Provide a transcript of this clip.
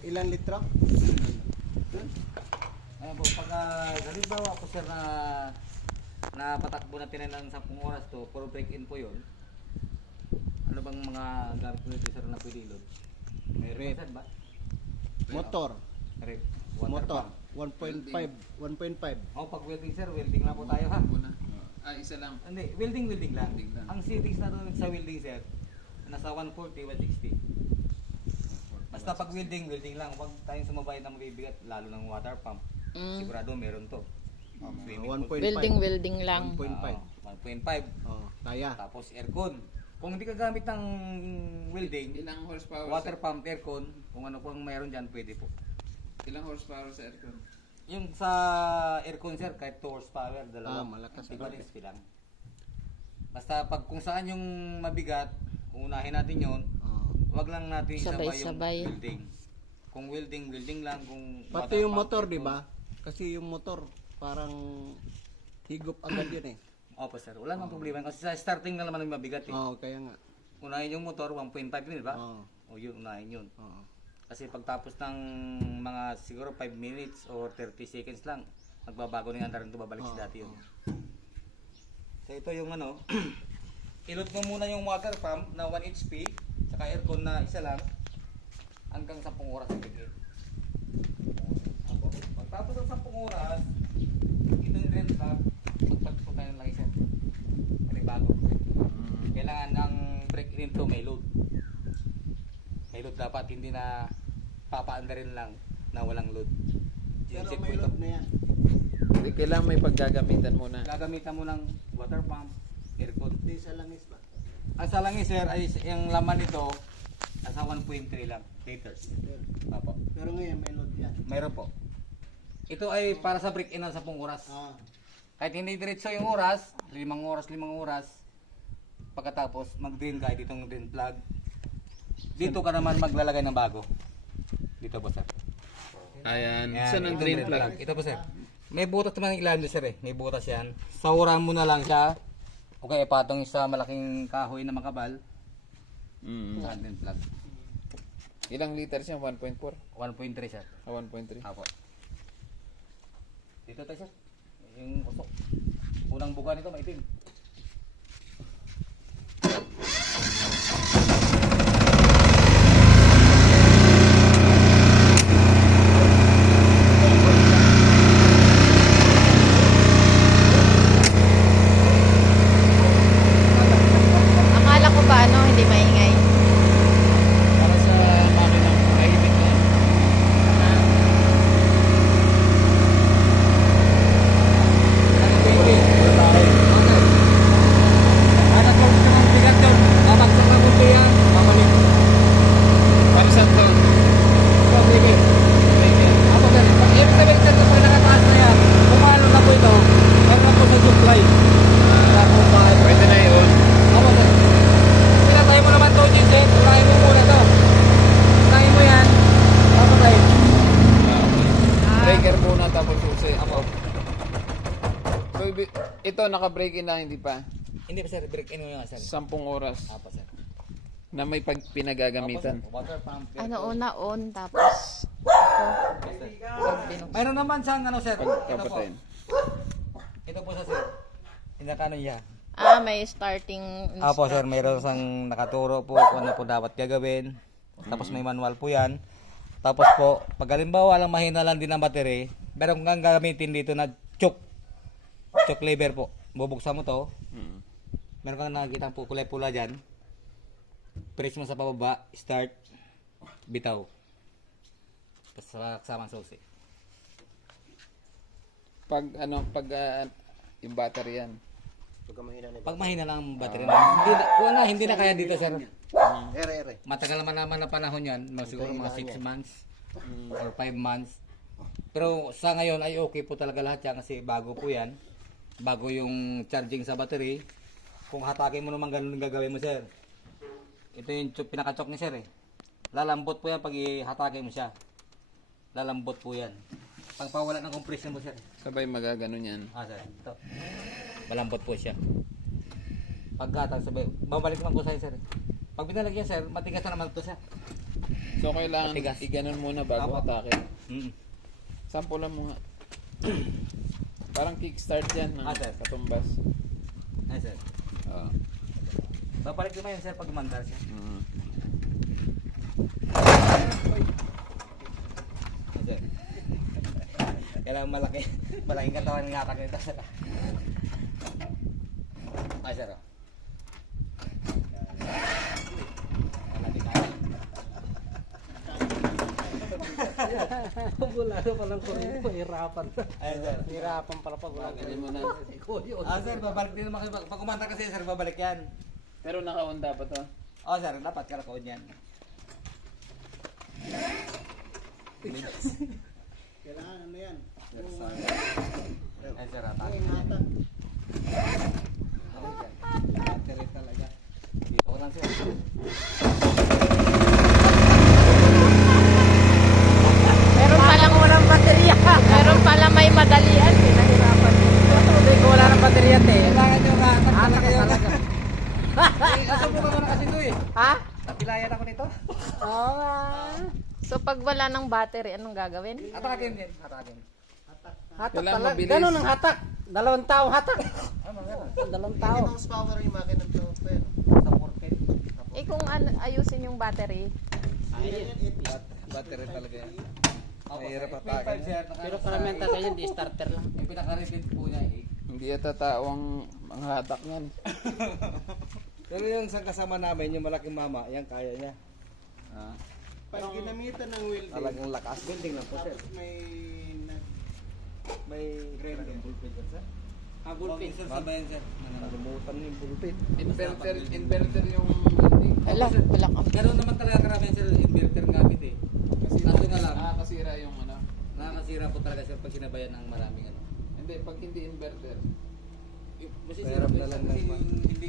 Ilan litro? Ayan po, pag halimbawa po sir na patakbo natin ng 10 oras to, puro break-in po yun. Ano bang mga gamit mo dito sir na pwede load? May Rep. sir ba? Motor. Rep. Water Motor. pump. 1.5. 1.5. Oh, pag welding sir, welding lang po tayo ha. Muna. Isa lang. Hindi, welding lang. Welding lang. Ang settings na doon sa welding sir, nasa 140, 160. Basta pag welding lang. Huwag tayong sumabay na mabibigat, lalo ng water pump. Sigurado meron to. Swimming pool. 1.5. Welding lang. 1.5. 1.5. Oh, kaya. Tapos aircon. Kung hindi ka gamit ng welding, Ilang horsepower? water pump, aircon, kung ano pang mayroon dyan, pwede po. Ilang horsepower sa aircon? Yung sa aircon sir, kahit 2 horsepower, dalawa. Malakas. Iba rin lang. Basta pag kung saan yung mabigat, unahin natin yon. Wag lang natin isabay yung Sabay-sabay. welding. Kung welding lang. Kung Pati water yung pump, motor, aircon. di ba? Kasi yung motor, parang higop agad yun eh. Opo sir, wala namang problema. Kasi sa starting na naman yung mabigat eh. Oo, kaya nga. Unahin yung motor, 1.5 yun, di ba? Oo. O yun, unahin yun. Oo. Kasi pagtapos ng mga siguro 5 minutes or 30 seconds lang, magbabago na yung andaran ito, babalik sa dati yun. So ito yung ano, ilot mo muna yung water pump na 1 HP, saka aircon na isa lang, hanggang 10 oras ang bigay. Pagtapos ng 10 oras, ito yung drain plug, magpagpag tayo ng langis yan. Panibago. Kailangan ang brake nito may load. May load dapat, hindi na papaandarin lang na walang load. Pero Check may po ito. load na yan. Hindi, kailangan may paggagamitan muna. Gagamitan mo ng water pump, aircon. Hindi sa langis ba? Ang sa langis sir, ay yung laman nito, nasa 1.3 lang liters. Apo. Pero ngayon may load yan. Mayroon po. Ito ay para sa break-in ng 10 oras. Ah. Kahit hindi diretso yung oras, 5 oras, pagkatapos mag-drain ka ditong drain plug. Dito ka naman maglalagay ng bago. Dito po sir. Ayan. Yan, Saan ang itong drain plug? Ito po sir. May butas naman ang ilalim sir eh. May butas yan. Sahuran mo na lang siya. Okay, ipatong sa malaking kahoy na makabal. Sa drain plug. Ilang liters yan? 1.4? 1.3 sir. 1.3? Apo. Dito tayo sir. Yung usok. Unang buga nito maitim. Akala ko ba hindi maingay. Para sa makina, mahimik na. Anak ko gusto ng bigat doon. Babagsak na punto yan. Babalik. Para saan to? Babalik. Ako sir. Ibig sabihin sir, pag nakataas na yan, pumalo na po ito. Meron na po sa supply. Wala po ba? Pwede na yun. Ako sir. Pinatay mo naman to, Jensen. Tulahin mo muna to. Tulahin mo yan. Papatay. Breaker muna tapos susi. Apo. So, ito naka-break in na, hindi pa. Hindi pa sir, break in mo nga sir. 10 oras Apo sir. na may pinagagamitan. Apo, sir. Water pump. Ano aircon. una on tapos Mayroon naman siyang ano sir. Ito po. Pagkapatayin. Ito po sa sir. Pinakano niya. may starting Apo sir, mayroon siyang nakaturo po kung ano po dapat gagawin. Tapos may manual po yan. Tapos po, pag halimbawa lang mahina lang din ang battery, meron kang gagamitin dito na choke. Choke lever po. Bubuksan mo to. Meron kang nakikita po kulay pula dyan. Press mo sa pababa, start, bitaw. Tapos kasama ang susi. Pag yung battery yan. Pag mahina lang ang battery na, hindi na kaya dito sir. Ere. Matagal naman na panahon yan, siguro mga 6 months or 5 months. Pero sa ngayon ay okay po talaga lahat yan kasi bago po yan. Bago yung charging sa battery. Kung hatakin mo naman ganun ang gagawin mo sir. Ito yung pinaka-choke ni sir eh. Lalambot po yan pag ihatakin mo siya. Lalambot po yan. Pag pawala ng compression mo sir. Sabay magaganon yan. Sir. Ito. Malambot po siya. Pagkatang sabay, babalik naman po sa'yo sir. Pag binalagyan sir, matigas na naman ito siya. So kailangan Matigas. iganon muna bago Apo. atake. Mm. Sampulan mo nga. Parang kickstart yan ng Sir. katumbas. Ay, sir. Oo. Babalik naman yun, sir, pag umandar siya. Mm. Ay, sir. Kailangan malaki. Malaking katawan ng atak nito, sir. Ay, sir. Oh. Malaki kaya. Wala na palang kurento, hirapan. Ay, sir. Hirapan pala pag wala Ganyan mo na. Sir, babalik din naman. Pag umandar kasi, sir, babalik yan. Pero naka-on dapat to. Sir, dapat karakoon yan. Kailangan ano yan? Ay, sir, atak. Yung hatak. Battery talaga. Dito ko lang, sir. Meron palang walang baterya. Meron pala may madalian. Pinahirapan. Hindi ko wala ng baterya eh. Kailangan nyo hatak talaga yun. Nasubukan ko na kasi ito eh. Ha? Napilayan ako nito. Oo nga. So pag wala ng battery, anong gagawin? Atakin din. Atakin. Hatak Kailangan talaga. mabilis. Ganun ang hatak. 2 tao hatak. Ano nga? 2 tao. power yung makina to, pero. Sa 4K. Eh kung ayusin yung battery, Battery talaga yan. Mahirap atakin. Pero karamihan talaga yan, di starter lang. Yung pinaka-repeat po niya eh. Hindi yata tao ang mga hatak yan. Pero yung isang kasama namin, yung malaking mama, yan kaya niya. Ah. Pag ginamitan ng welding, Talagang lakas. welding lang po sir. May grinding. sir. Bullpen. Sir, sabayan sir. Nalimutan yung pulpit. Inverter yung welding. ala, wala ka. Ganoon naman talaga karamihan sir, inverter ng gamit eh. Kasi Kaso nga lang. nakakasira yung ano. Nakakasira po talaga sir pag sinabayan ng maraming ano. Hindi, pag hindi inverter. Masisira Mahirap po na yun, lang kasi naman. hindi